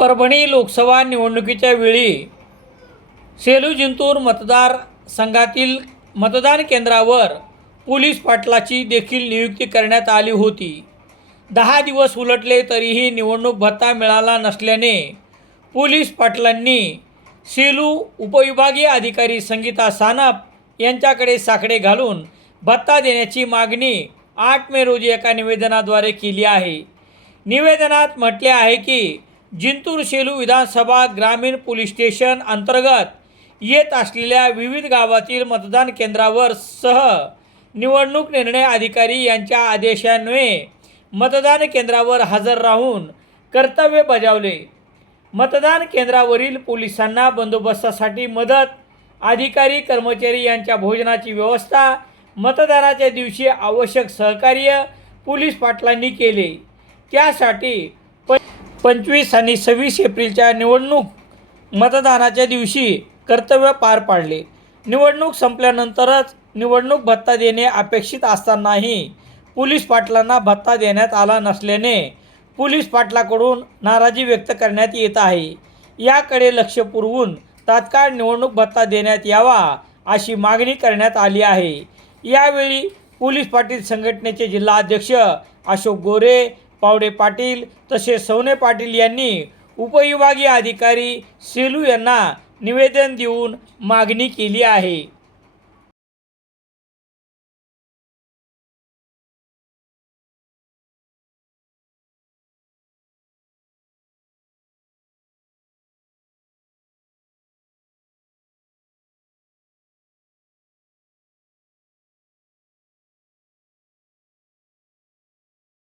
परभणी लोकसभा निवडणुकीच्या वेळी सेलू जिंतूर मतदार संघातील मतदान केंद्रावर पोलीस पाटलाची देखील नियुक्ती करण्यात आली होती. दहा दिवस उलटले तरीही निवडणूक भत्ता मिळाला नसल्याने पोलीस पाटलांनी सेलू उपविभागीय अधिकारी संगीता सानप यांच्याकडे साकडे घालून भत्ता देण्याची मागणी आठ मे रोजी एका निवेदनाद्वारे केली आहे. निवेदनात म्हटले आहे की जिंतूर शेलू विधानसभा ग्रामीण पोलीस स्टेशन अंतर्गत येत असलेल्या विविध गावातील मतदान केंद्रावर सह निवडणूक निर्णय अधिकारी यांच्या आदेशान्वये मतदान केंद्रावर हजर राहून कर्तव्य बजावले. मतदान केंद्रावरील पोलिसांना बंदोबस्तासाठी मदत अधिकारी कर्मचारी यांच्या भोजनाची व्यवस्था मतदानाच्या दिवशी आवश्यक सहकार्य पोलीस पाटलांनी केले. त्यासाठी पंचवीस आणि सव्वीस एप्रिलच्या निवडणूक मतदानाच्या दिवशी कर्तव्य पार पाडले. निवडणूक संपल्यानंतरच निवडणूक भत्ता देणे अपेक्षित असतानाही पोलीस पाटलांना भत्ता देण्यात आला नसल्याने पोलीस पाटलाकडून नाराजी व्यक्त करण्यात येत आहे. याकडे लक्ष पुरवून तात्काळ निवडणूक भत्ता देण्यात यावा अशी मागणी करण्यात आली आहे. यावेळी पोलीस पाटील संघटनेचे जिल्हा अध्यक्ष अशोक गोरे पावडे पाटील तसेच सवने पाटील यांनी उपविभागीय अधिकारी सेलू यांना निवेदन देऊन मागणी केली आहे.